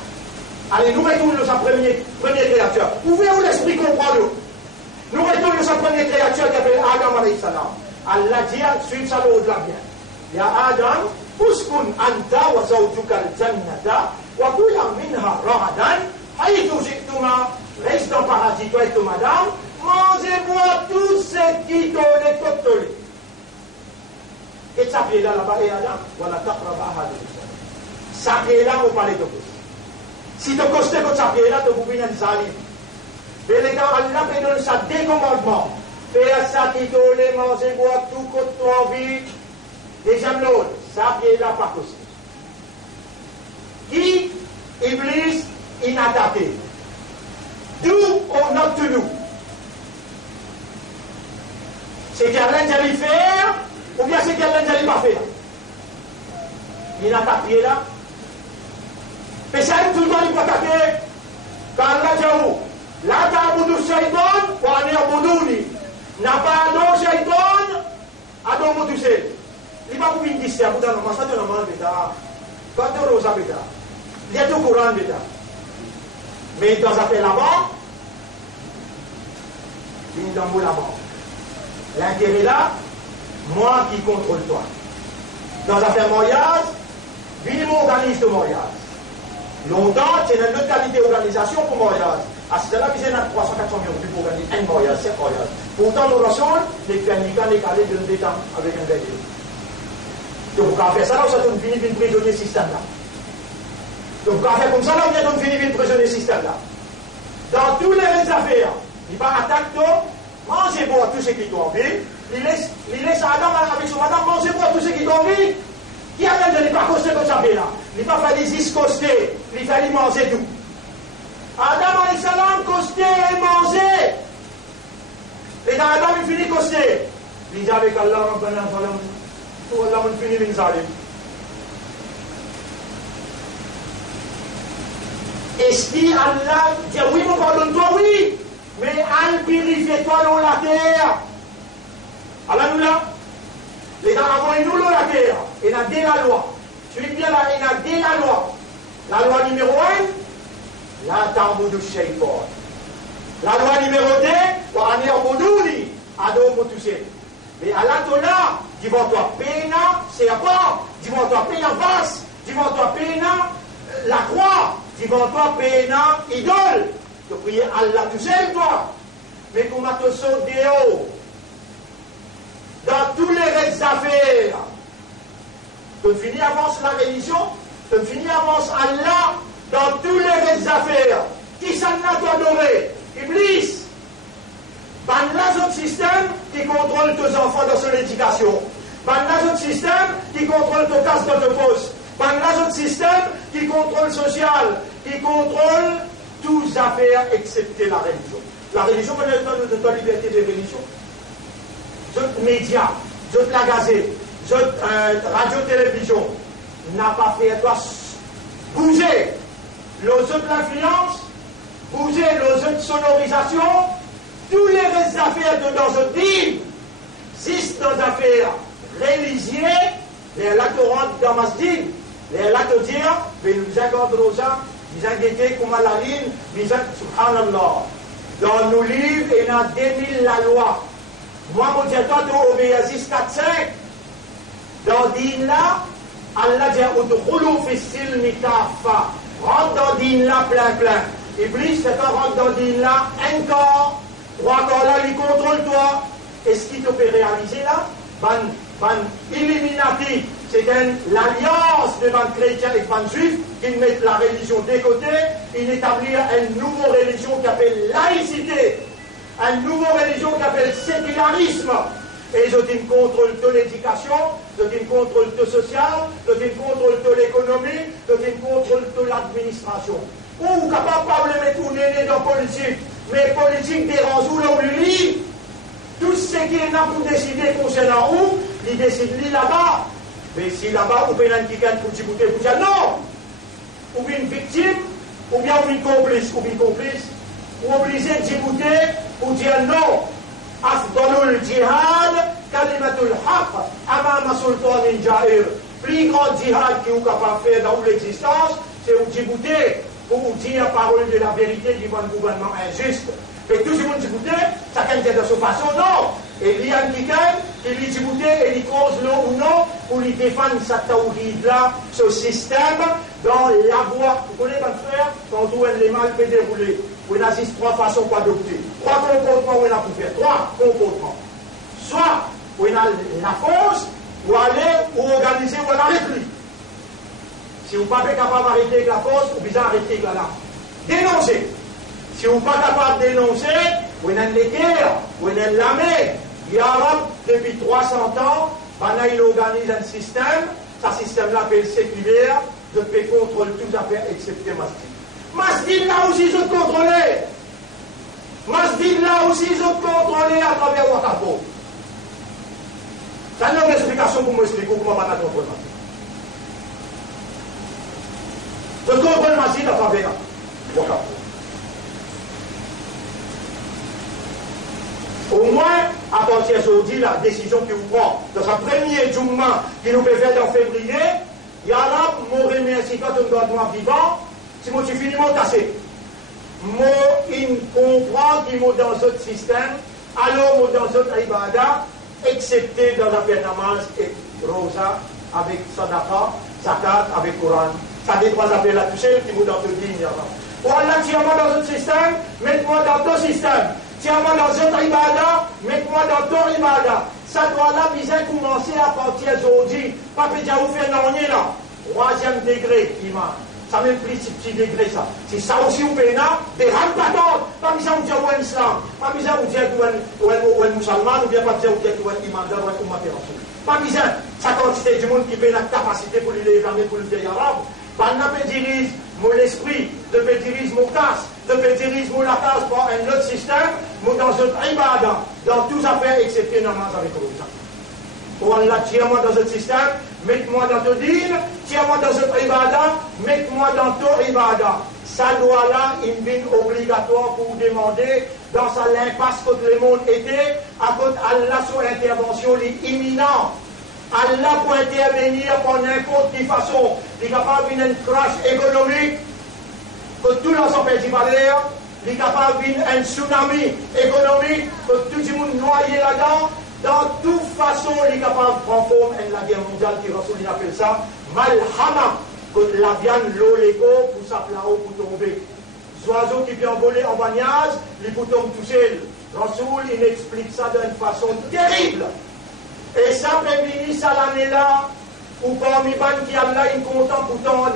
Allez, nous retournons sa première créature. Ouvrez-vous l'esprit, comprendre. Nous retournons sa première créature qui appelle Adam alayhi salam. Allah dit, suivez ça au-delà bien. Ya Adam, uskun anta wa zawjuka al-jannata wa kula minha ragadan haythu shi'tuma. Reste dans le paradis, toi et ton madame. Mangez-moi tout ce qui t'en est toléré. Et ça pied là, là-bas, et Adam, voilà, taqraba hadhihi al-shajara. Ça pied là, vous parlez de quoi? Si tu costes comme ça pied là, tu vous venez en salim. Mais les gars, Allah peut donner ça des commandements. Faire ça qui t'en manger, boire tout, côté toi, vie. Et j'aime l'autre, ça pied là, pas possible. Qui, Iblis, inattaqué. Do or not to do. C'est qu'Allah n'allait faire, ou bien c'est qu'Allah n'allait pas faire. Il n'a pas pied là. Mais ça, tout le temps, il peut attaquer. Quand Allah dit où? La ta'budu Shaitan, wa ani abuduni. N'a pas adon Shaitan, adon vous tout seul. Il va vous dire que c'est à vous dans le monde, ça te demande bêta. Quand tu roses bêta. Il y a tout courant bêta. Mais dans affaire là-bas, il y a un là-bas. L'intérêt là, moi qui contrôle toi. Dans affaire mariage, il m'organise le mariage. Longtemps, c'est une autre qualité d'organisation pour mariage. À ce là, c'est 300-400 millions pour organiser un mariage, 7 mariages. Pourtant, nous rassemblons les planifiants, les calés de détente avec un véhicule. Donc, vous pouvez faire ça là, ça donne fini d'une prisonnier système là. Donc, vous pouvez faire comme ça là, on vient de finir d'une prisonnier système là. Dans toutes les affaires, il va attaquer tout, mangez boire tout ce qui doit envie. Il laisse Adam avec son madame, mangez boire tout ce qui doit envie. Qui a même de ne pas coster comme ça là? Il va falloir discoster, il fallait manger tout. Adam alayhi salam costé et manger. Et dans Adam il finit costé. Il dit avec Allah, Rabbana salam, tout Allah il finit l'inzalim. Est-ce qu'Allah dit oui, mon pardonne-toi, oui, mais al purifie-toi dans la terre. Allah nous l'a. Les gens avant nous dans la terre, et a dit la loi. Celui bien là, il a dit la loi. La loi numéro 1, la ta'budu shaytan. La loi numéro 2, wa an ya'buduni, ado motusé. Mais Allah Tola, dis-moi-toi pena, c'est pas, dis-moi-toi pena vasse, dis-moi-toi pena la croix, dis-moi-toi pena idole. Tu pries Allah tout seul, toi. Mais comment te sautes des hauts dans tous les restes d'affaires. Tu finis avance la religion, tu finis avance Allah dans tous les restes d'affaires. Qui s'en a adoré? Iblis. Ban là autre système qui contrôle tes enfants dans son éducation. Ban là autre système qui contrôle tes casse dans tes postes. Ban là autre système qui contrôle social, qui contrôle toutes les affaires excepté la religion. La religion, on a de ta liberté de religion. D'autres médias, d'autres la gazette, d'autres radio-télévision n'a pas fait toi bouger les autres l'influence, bouger les autres sonorisation, tous les restes d'affaires dans notre ville, si dans les affaires religieuses, les là te rentrent dans ma style, les là te dire, mais nous accordons ça, nous inquiétons comme la ligne, nous subhanallah. Dans nos livres, il y a 2000 la loi. Moi, mon Dieu, toi, tu obéis 4-5. Dans din là, Allah dit, udkhulu fi silmi kafa. Rentre dans din là plein. Iblis, c'est un rentre dans din là, un corps, 3 corps là, il contrôle toi. Est-ce qu'il te peut réaliser là? Ban Illuminati, c'est l'alliance de ban chrétiens et ban juifs qui mettent la religion de côté, ils établissent une nouvelle religion qui s'appelle laïcité, une nouvelle religion qui s'appelle sécularisme. Et ils contrôlent toute l'éducation, ils contrôlent tout social, ils contrôlent toute l'économie, ils contrôlent toute l'administration. Ou capable pas de mettre un aîné dans la politique, mais la politique dérange ou l'oublie. Tout ce qui est là pour décider concernant où, il décide là-bas. Mais si là-bas, ou bien un quelqu'un pour dire non, ou bien une victime, ou bien une complice, ou obligé de dire pour dire non. Afdalul jihad, kalimatul haq, amama sultanin jair. Plus grand jihad qui est capable de faire dans l'existence, c'est au Djibouti, pour dire la parole de la vérité devant un gouvernement injuste. Mais tout le monde Djibouti, chacun dit de sa façon, non. Et il y a un quelqu'un qui est Djibouti et il cause non ou non pour lui défendre sa tawhid-là, ce système, dans la voie. Vous connaissez, mon frère, quand on les mal peut dérouler, on a 3 façons pour adopter. 3 comportements on a pour faire. 3 comportements. Soit on a la force, ou aller, ou organiser, ou arrêter. Si vous n'êtes pas capable d'arrêter avec la force, vous pouvez arrêter avec la lame. Dénoncer. Si vous n'êtes pas capable de dénoncer, vous avez les guerres, vous avez l'armée. L'Europe, depuis 300 ans, il organise un système, ce système-là s'appelle séculaire, de paix contrôle toutes les affaires excepté Masjid. Masjid là aussi, ils ont contrôlé. Masjid là aussi, ils ont contrôlé à travers Wakafo. Ça n'a une explication pour m'expliquer comment on va contrôler Masjid. Je contrôle Masjid à travers Wakafo. Au moins, à partir d'aujourd'hui, la décision que vous prenez dans sa première Jumma qui nous peut faire en février, il y a là, je remercie quand on doit être vivant, si je finis mon tassé. Moi, il comprend qu'il est dans un système, alors dans un ibada, excepté dans la namaz et rosa, avec sadaqa, zakat, avec Coran. Ça dépend de la toucher qui est dans le digne. Voilà, tiens-moi dans un système, mets-moi dans ton système. Tiens-moi dans un ibada, mets-moi dans ton ibada. Ça doit là, bien commencer à partir d'aujourd'hui. Pas que vous faites non, là. 3e degré, iman. Ça même plus petit degré, ça. C'est ça aussi, vous faites là, des rangs pas pas besoin de dire ou islam, pas besoin de dire ou un musulman, ou bien pas besoin de dire ou un imandar, ou un umatérassou. Pas besoin. Ça quantité du monde qui fait la capacité pour les examiner, pour le faire arabe. Pas de dirige mon esprit, de dirige mon casse, de dirige mon la casse par un autre système, mais dans un ibada, dans toutes affaires excepté namaz avec le. On l'a tiré dans un système, mets-moi dans ton dîne, tiens-moi dans cette ibada, mets-moi dans ton ibada. Ça doit là, il vient obligatoire pour demander dans sa l'impasse que le monde était, à cause Allah son intervention imminente. Allah pour intervenir par n'importe quelle façon. Il est capable d'une crash économique, que tout l'ensemble du valeur. Il est capable d'un tsunami économique, que tout le monde noyé là-dedans. Dans toute façon, il est capable de prendre forme de la guerre mondiale qui Rasoul appelle ça Malhama, que la viande, l'eau, l'écho, pour s'appeler là-haut, pour tomber. Les oiseaux qui viennent voler en bagnage, ils pour tomber tout seul. Rasoul, il explique ça d'une façon terrible. Et ça peut venir ça l'année-là, ou parmi les gens qui Allah est content pour tendre,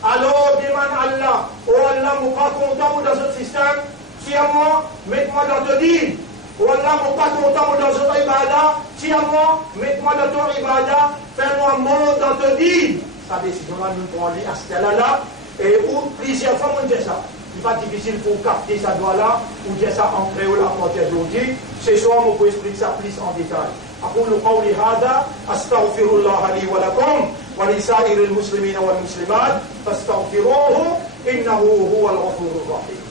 alors demande Allah, oh Allah, je ne suis pas content dans ce système, tiens-moi, mets-moi dans ton dîne. Oh Allah, je ne suis pas content dans ce ibada, tiens-moi, mets-moi dans ton ibada, fais-moi mort dans ton dîne. Sa décision-là, nous prenons à ce là et où plusieurs fois, on dit ça. Il n'est pas difficile pour capter ça doigt-là, ou dire ça en créole à partir d'aujourd'hui. Ce soir, on peut expliquer ça plus en détail. أقول قولي هذا أستغفر الله لي ولكم ولسائر المسلمين والمسلمات فاستغفروه إنه هو الغفور الرحيم.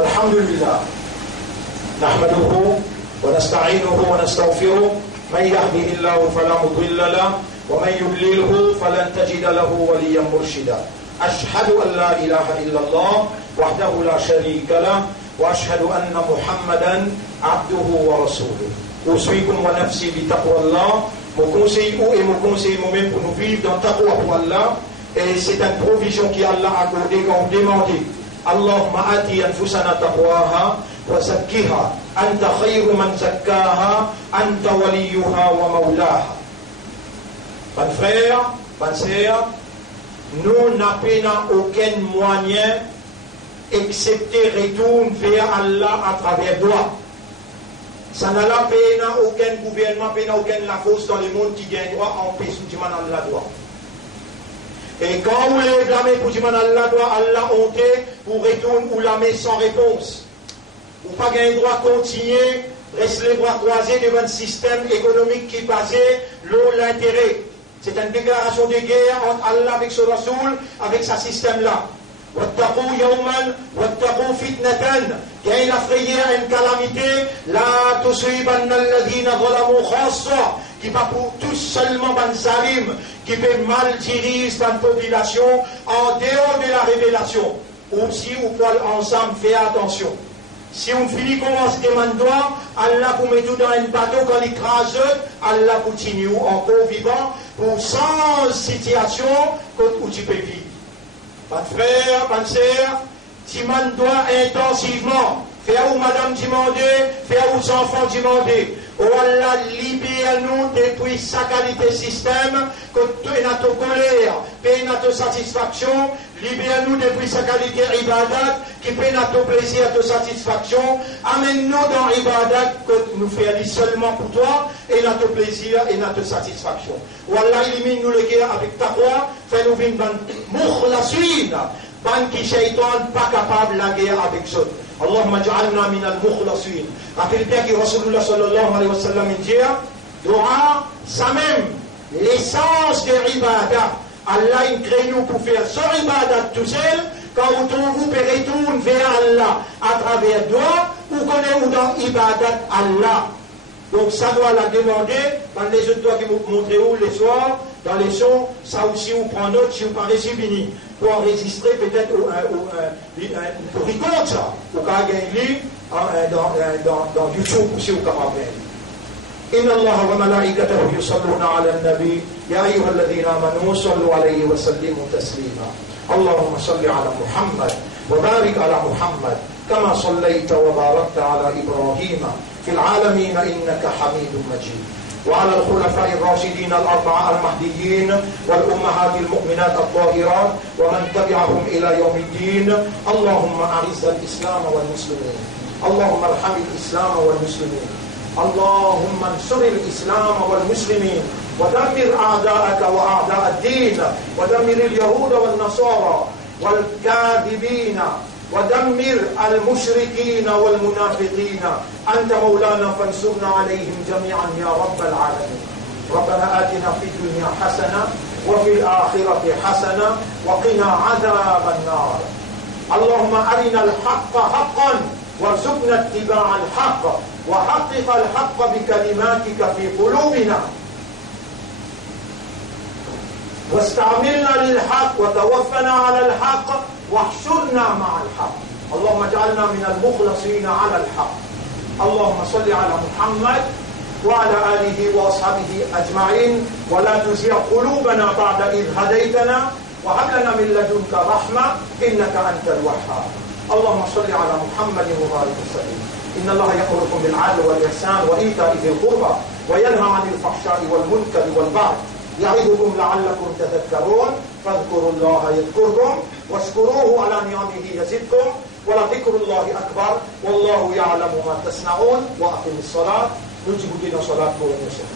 الحمد لله نحمده ونستعينه ونستغفره من يهده الله فلا مضل له ومن يضلله فلن تجد له وليا مرشدا أشهد أن لا إله إلا الله وحده لا شريك له وأشهد أن محمدا عبده ورسوله أوصيكم ونفسي بتقوى الله mon conseil ou et mon conseil moi-même pour nous vivre dans taqwa pour Allah et c'est une provision qui Allah a accordée quand on demande اللهم آت أنفسنا تقواها وزكها أنت خير من زكاها أنت وليها ومولاها. Mes frères, mes sœurs, nous n'avons aucun moyen excepté retourner vers Allah à travers droit. Ça n'a aucun gouvernement, aucune la force dans le monde qui gagne droit en paix sous Allah droit. Et quand vous les blâmez pour dire Allah doit Allah honter pour retourner ou l'âmer sans réponse. Ou pas gagner droit continuer, rester les bras croisés devant un système économique qui est basé sur l'intérêt. C'est une déclaration de guerre entre Allah avec son Rasoul, avec ce système-là. واتقوا يوما واتقوا فتنة كي la frayeur une calamité لا تصيبن الذين ظلموا خاصة qui va pour tous seulement ban salim qui peut mal diriger dans la population en dehors de la révélation. Ou si vous pouvez ensemble faire attention. Si on finit commence à demander, Allah vous met tout dans un bateau quand il crase, Allah continue encore vivant pour 100 situations où tu peux vivre. Pas de frère, pas de sœur, tu m'en dois intensivement. Faire où madame demander, faire où enfants demander. Oh Allah, libère-nous depuis sa qualité système, que tu es notre colère, paye notre satisfaction, libère-nous depuis sa qualité ibadat, qui paye notre plaisir, notre satisfaction, amène-nous dans ibadat, que nous faisons seulement pour toi, et notre plaisir et notre satisfaction. Oh Allah, élimine-nous le guerre avec ta foi, fais-nous vivre dans mukhlasin, ban qui shaitan pas capable la guerre avec ça. اللهم اجعلنا من المخلصين. Rappelez bien que Rasulullah sallallahu alayhi wa sallam dit, dua, ça même, l'essence de l'ibadah. Allah il crée nous pour faire son ibadah tout seul, quand vous pouvez retourner vers Allah à travers dua, ou connaissez-vous dans ibadah Allah. Donc ça doit la demander, par les autres doigts qui vous montrez où les soirs, dans les sons, ça aussi on prend note si vous parlez si béni. Pour enregistrer peut-être au record ça, ou quand il y a dans YouTube aussi au capable. إن الله وملائكته يصلون على النبي يا أيها الذين آمنوا صلوا عليه وسلموا تسليما اللهم صل على محمد وبارك على محمد كما صليت وباركت على إبراهيم في العالمين إنك حميد مجيد وعلى الخلفاء الراشدين الأربعة المهديين والأمهات المؤمنات الطاهرات ومن تبعهم إلى يوم الدين اللهم أعز الإسلام والمسلمين اللهم ارحم الإسلام والمسلمين اللهم انصر الإسلام والمسلمين ودمر أعداءك وأعداء الدين ودمر اليهود والنصارى والكاذبين ودمر المشركين والمنافقين أنت مولانا فانصرنا عليهم جميعا يا رب العالمين ربنا آتنا في الدنيا حسنة وفي الآخرة حسنة وقنا عذاب النار اللهم أرنا الحق حقا وارزقنا اتباع الحق وحقق الحق بكلماتك في قلوبنا واستعملنا للحق وتوفنا على الحق واحشرنا مع الحق اللهم اجعلنا من المخلصين على الحق اللهم صل على محمد وعلى آله وأصحابه أجمعين ولا تزغ قلوبنا بعد إذ هديتنا وهب لنا من لدنك رحمة إنك أنت الوهاب اللهم صل على محمد وبارك وسلم إن الله يأمركم بالعدل والإحسان وإيتاء ذي القربى وينهى عن الفحشاء والمنكر والبغي يعظكم لعلكم تذكرون فاذكروا الله يذكركم واشكروه على نعمه يزدكم ولذكر الله أكبر والله يعلم ما تصنعون وأقم الصلاة نجيب لنا صلاة ونصف